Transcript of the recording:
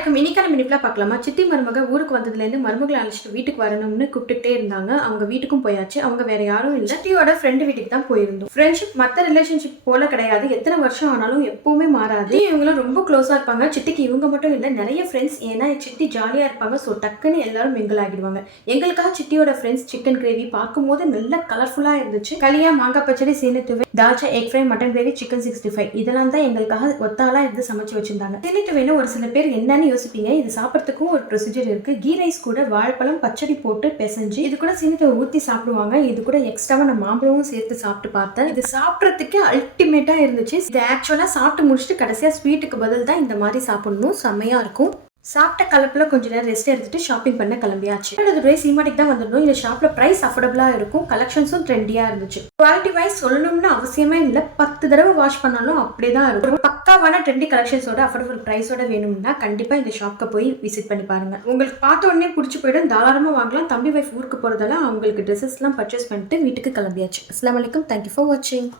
வணக்கம். இன்னைக்கான மினிப்ல பார்க்கலாமா? சித்தி மருமக ஊருக்கு வந்ததுலேருந்து மருமகளை அழைச்சிட்டு வீட்டுக்கு வரணும்னு கூப்பிட்டுட்டே இருந்தாங்க. அவங்க வீட்டுக்கும் போயாச்சு. அவங்க வேற யாரும் இல்லை, சித்தியோட ஃப்ரெண்டு வீட்டுக்கு தான் போயிருந்தோம். ஃப்ரெண்ட்ஷிப் மற்ற ரிலேஷன்ஷிப் போல கிடையாது. எத்தனை வருஷம் ஆனாலும் எப்பவுமே மாறாது. இவங்களும் ரொம்ப க்ளோஸா இருப்பாங்க. சித்திக்கு இவங்க மட்டும் இல்லை, நிறைய ஃப்ரெண்ட்ஸ். ஏன்னா சித்தி ஜாலியா இருப்பாங்க. ஸோ டக்குன்னு எல்லாரும் மிங்கிள் ஆகிடுவாங்க. எங்களுக்காக சித்தியோட ஃப்ரெண்ட்ஸ் சிக்கன் கிரேவி பார்க்கும்போது நல்ல கலர்ஃபுல்லா இருந்துச்சு. களியா, மாங்காய் பச்சடி, சீனத்துவை, தால்ச்சா, egg fry, mutton gravy, chicken 65 இதெல்லாம் தான் எங்களுக்காக ஒத்தாலா இருந்து சமைச்சு வச்சிருந்தாங்க. சீனத்துவைன்னு ஒரு சில பேர் என்னன்னு யோசிப்பீங்க. இது சாப்பிட்றதுக்கும் ஒரு ப்ரொசீஜர் இருக்கு. கீ ரைஸ் கூட வாழைப்பழம் பச்சடி போட்டு பிசைஞ்சு இது கூட சீனத்துவை ஊற்றி சாப்பிடுவாங்க. இது கூட எக்ஸ்ட்ராவா நான் மாம்பழமும் சேர்த்து சாப்பிட்டு பார்த்தேன். இது சாப்பிட்றதுக்கு அல்டிமேட்டா இருந்துச்சு. இது ஆக்சுவலா சாப்பிட்டு முடிச்சுட்டு கடைசியா ஸ்வீட்டுக்கு பதில் தான் இந்த மாதிரி சாப்பிடணும். செம்மையா இருக்கும். சாப்பிட்ட கலப்புல கொஞ்ச நேரம் ரெஸ்ட் எடுத்துட்டு ஷாப்பிங் பண்ண கிளம்பியாச்சு. சினிமாட்டிக் தான் வந்துடணும். இந்த ஷாப்ல பிரைஸ் அஃபோர்டபுளா இருக்கும். கலெக்ஷன்ஸும் ட்ரெண்டியா இருந்துச்சு. குவாலிட்டி வைஸ் சொல்லணும்னு அவசியமே இல்லை. 10 தடவை வாஷ் பண்ணாலும் அப்படியே தான் இருக்கும். பக்காவான ட்ரெண்டி கலெக்ஷன்ஸோட அஃபோர்டபுள் பிரைஸோட வேணும்னா கண்டிப்பா இந்த ஷாப்க்கு போய் விசிட் பண்ணி பாருங்க. உங்களுக்கு பார்த்த உடனே பிடிச்சி போயிடும். தாராளமா வாங்கலாம். தம்பி வைஃப் ஊருக்கு போறதால அவங்களுக்கு ட்ரெஸ்ஸஸ் எல்லாம் பர்ச்சேஸ் பண்ணிட்டு வீட்டுக்கு கிளம்பியாச்சு. அஸ்ஸலாமு அலைக்கும். தேங்க்யூ ஃபார் வாட்சிங்.